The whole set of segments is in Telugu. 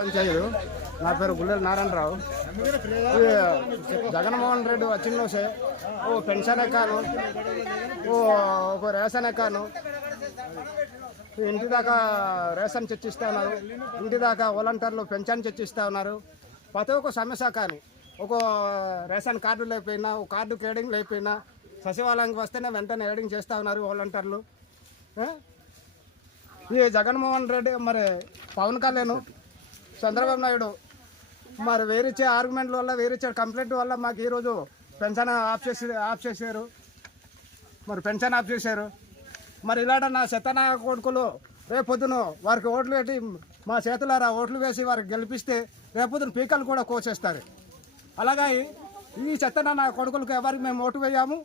పంచాయతీ నా పేరు గుల్లెల నారాయణరావు. జగన్మోహన్ రెడ్డి వచ్చినసే ఓ పెన్షన్ ఎక్కాను. ఓ ఒక రేషన్ ఎక్కాను. ఇంటి దాకా రేషన్ చర్చిస్తూ ఉన్నారు. ఇంటి దాకా వాలంటీర్లు పెన్షన్ చర్చిస్తూ ఉన్నారు. ప్రతి ఒక్క సమస్య కానీ ఒక రేషన్ కార్డు లేకపోయినా ఒక కార్డు కేడింగ్ లేకపోయినా సచివాలయానికి వస్తేనే వెంటనే ఏడింగ్ చేస్తూ ఉన్నారు వాలంటీర్లు. ఈ జగన్మోహన్ రెడ్డి మరి పవన్ కళ్యాణ్ చంద్రబాబు నాయుడు. మరి వేరిచ్చే ఆర్గ్యుమెంట్ల వల్ల వేరిచ్చే కంప్లైంట్ వల్ల మాకు ఈరోజు పెన్షన్ ఆఫ్ చేసి ఆఫ్ చేశారు. మరి పెన్షన్ ఆఫ్ చేశారు. మరి ఇలాంటి నా శతనా కొడుకులు రేపొద్దున వారికి ఓట్లు పెట్టి మా చేతులారా ఓట్లు వేసి వారికి గెలిపిస్తే రేపొద్దున పీకలు కూడా కోసేస్తారు. అలాగా ఈ- చెత్తన నా కొడుకులకు ఎవరికి మేము ఓటు వేయాము?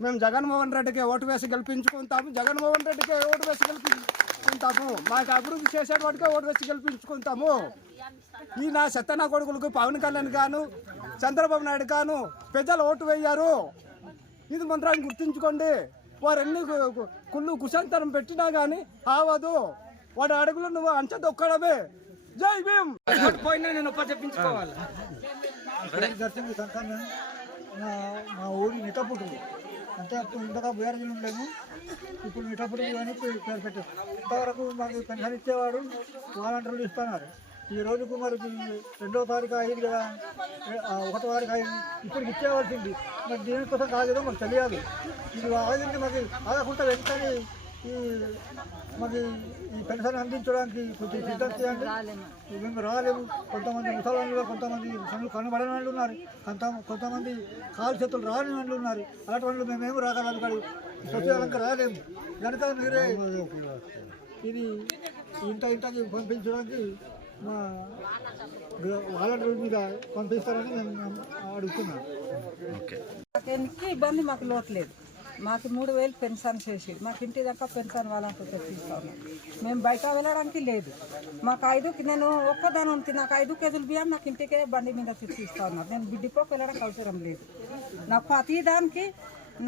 మేము జగన్మోహన్ రెడ్డికి ఓటు వేసి గెలిపించుకుంటాము. జగన్మోహన్ రెడ్డికి ఓటు వేసి గెలిపించుకుంటాము మాకు అభివృద్ధి చేసేవాడికే ఓటు వేసి గెలిపించుకుంటాము ఈ నా చెత్తన కొడుకులకు పవన్ కళ్యాణ్ గాను చంద్రబాబు నాయుడు గాను ప్రజలు ఓటు వేయారు ఇది మంత్రాన్ని గుర్తుంచుకోండి వారు ఎన్ని కు- కు- కుళ్ళు కుశాంతరం పెట్టినా కానీ ఆవదు వాడి అడుగులు నువ్వు అంచె దొక్కడమే జై భీమ్ పోయినా నేను ఉప చెప్పించుకోవాలి దర్శనం సంకన్న మా ఊరి మిఠపుడు అంతే అప్పుడు ఇంతగా బేరజీలు ఉండలేము. ఇప్పుడు మిఠపుడు కానీ పేరు పెట్టారు. ఇంతవరకు మాకు పెన్షన్ ఇచ్చేవాడు వాలంటీర్లు ఇస్తున్నారు. ఈ రోజుకు మరి రెండో తారీఖు అయింది కదా ఒకటో తారీఖు అయింది. ఇప్పటికి ఇచ్చేవాల్సింది మరి దీనికోసం కాలేదో మాకు తెలియదు ఇది ఆగింది మాకు ఆగకుండా వెంటనే ఈ మాకు ఈ పెన్షన్ అందించడానికి కొంచెం సిద్ధం చేయండి. మేము రాలేము కొంతమంది ముసలాళ్ళు కొంతమంది సన్ను కనబడని వాళ్ళు ఉన్నారు కొంత కొంతమంది కాలు చేతులు రాని వాళ్ళు ఉన్నారు. అలాంటి వాళ్ళు మేమేమి రాగలం కాదు. సచివాలయంకి రాలేము. కనుక మీరే ఇది ఇంత ఇంతకి పంపించడానికి మా వాలంటీర్ మీద పంపిస్తారని మేము అడుగుతున్నాం. ఇబ్బంది మాకు లోట్లేదు మాకు మూడు వేలు పెన్షన్ చేసి మాకు ఇంటి దాకా పెన్షన్ వాళ్ళకు తెప్పిస్తా మేము బయట వెళ్ళడానికి లేదు. మాకు ఐదు నేను ఒక్కదాని ఉంది నాకు ఐదు కేజీలు బియ్యం నాకు ఇంటికే బండి మీద తెప్పిస్తా ఉన్నారు నేను బిడ్డిపోకి వెళ్ళడానికి అవసరం లేదు. నా ప్రతి దానికి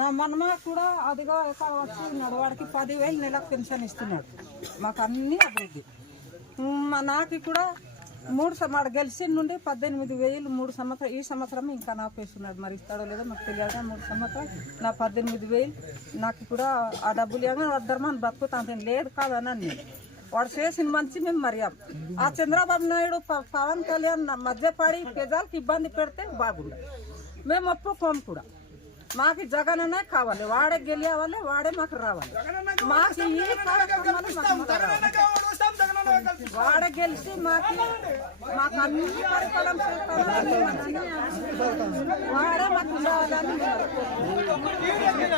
నా మనమ కూడా అదిగా ఎక్కడ వచ్చి వాడికి పదివేలు నెలకు పెన్షన్ ఇస్తున్నాడు. మాకు అన్నీ అభివృద్ధి. మా నాకు కూడా మూడు సంవత్సరాలు గెలిచిన నుండి పద్దెనిమిది వేలు మూడు సంవత్సరం ఈ సంవత్సరం ఇంకా నాకు వేస్తున్నాడు మరి ఇస్తాడో లేదో నాకు తెలియదు? మూడు సంవత్సరం నా పద్దెనిమిది వేలు. నాకు కూడా ఆ డబ్బులు ఏమో వద్దరమని బతుకుతాను లేదు కాదని నేను వాడు చేసిన మంచి మేము మర్యాం. ఆ చంద్రబాబు నాయుడు ప- పవన్ కళ్యాణ్ నా మధ్య పడి ప్రజలకు ఇబ్బంది పెడితే బాగుండు. మేము ఒప్పుకోం కూడా. మాకు జగన్ అనే కావాలి. వాడే గెలియావాలి వాడే మాకు రావాలి. మాకు ఈ కార్యక్రమాలు మాకు రావాలి. వాడ గెలిచి మాకు మాకు అన్ని పరిపాలన చేస్తాను వాడే మాకు ఉండాలని